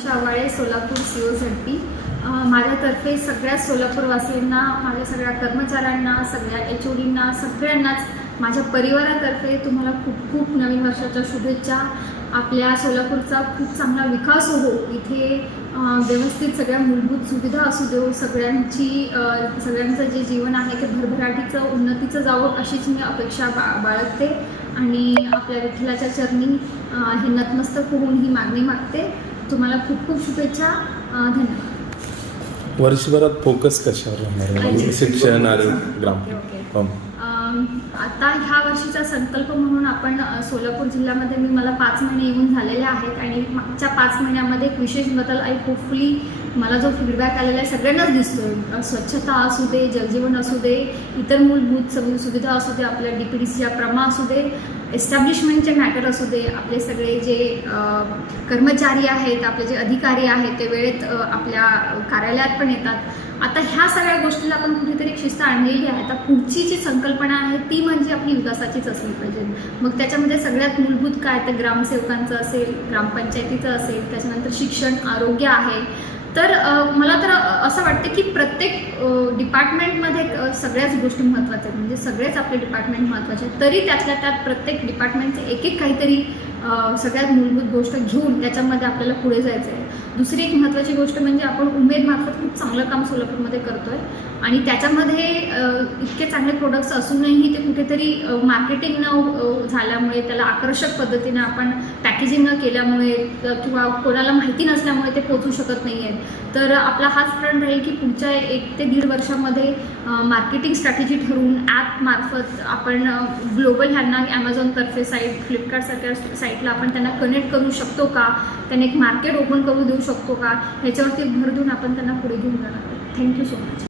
C O Z P माझ्यातर्फे सगळ्या सोलापूरवासियांना माझ्या सगळ्या कर्मचाऱ्यांना सगळ्या एच ओ डींना सगळ्यांनाच माझ्या परिवारातर्फे तुम्हाला खूप खूप नवीन वर्षाच्या शुभेच्छा. आपल्या सोलापूरचा खूप चांगला विकास हो. इथे व्यवस्थित सगळ्या मूलभूत सुविधा असू देऊ सगळ्यांची सगळ्यांचं जे जीवन आहे ते भरभराटीचं उन्नतीचं जावं अशीच मी अपेक्षा बा बाळगते. आणि आपल्या विठ्ठलाच्या चरणी हे नतमस्तक होऊन ही मागणी मागते. तुम्हाला खूप खूप शुभेच्छा धन्यवाद वर्षभरात फोकस कशावर राहणार? शिक्षण आरोग्य ग्राम. हो. आता ह्या वर्षीचा संकल्प म्हणून आपण सोलापूर जिल्ह्यामध्ये मी मला पाच महिने येऊन झालेले आहेत आणि मागच्या पाच महिन्यामध्ये एक विशेष बदल आहे होपफुली मला जो फीडबॅक आलेला आहे सगळ्यांनाच दिसतोय स्वच्छता असू दे जलजीवन असू दे इतर मूलभूत सगळी सुविधा असू दे आपल्या डी पी डी सीच्या प्रमा असू दे एस्टॅब्लिशमेंटचे मॅटर असू दे आपले सगळे जे कर्मचारी आहेत आपले जे अधिकारी आहेत ते वेळेत आपल्या कार्यालयात पण येतात. आता ह्या सगळ्या गोष्टीला आपण कुठेतरी शिस्त आणलेली आहे. आता पुढची जी संकल्पना आहे ती म्हणजे आपली विकासाचीच असली पाहिजे. मग त्याच्यामध्ये सगळ्यात मूलभूत काय? तर ग्रामसेवकांचं असेल ग्रामपंचायतीचं असेल त्याच्यानंतर शिक्षण आरोग्य आहे. तर मला तर असं वाटतं की प्रत्येक डिपार्टमेंटमध्ये सगळ्याच गोष्टी महत्त्वाच्या आहेत. म्हणजे सगळेच आपले डिपार्टमेंट महत्त्वाचे आहेत. तरी त्यातल्या त्यात प्रत्येक डिपार्टमेंटचे एक एक काहीतरी सगळ्यात मूलभूत गोष्ट घेऊन त्याच्यामध्ये आपल्याला पुढे जायचं आहे दुसरी एक महत्त्वाची गोष्ट म्हणजे आपण उमेदमार्फत खूप चांगलं काम सोलापूरमध्ये करतो आहे आणि त्याच्यामध्ये इतके चांगले प्रोडक्ट्स असूनही ते कुठेतरी मार्केटिंग न झाल्यामुळे त्याला आकर्षक पद्धतीने आपण पॅकेजिंग न केल्यामुळे किंवा कोणाला माहिती नसल्यामुळे ते पोचू शकत नाही आहेत तर आपला हाच प्रण राहील की पुढच्या एक ते दीड वर्षामध्ये मार्केटिंग स्ट्रॅटेजी ठरवून ॲपमार्फत आपण ग्लोबल ह्यांना ॲमेझॉनतर्फे साईट फ्लिपकार्टसारख्या साईटला आपण त्यांना कनेक्ट करू शकतो का? त्यांना एक मार्केट ओपन करू देऊ शकतो का? ह्याच्यावरती भर देऊन आपण त्यांना पुढे घेऊन जाणार थँक्यू सो मच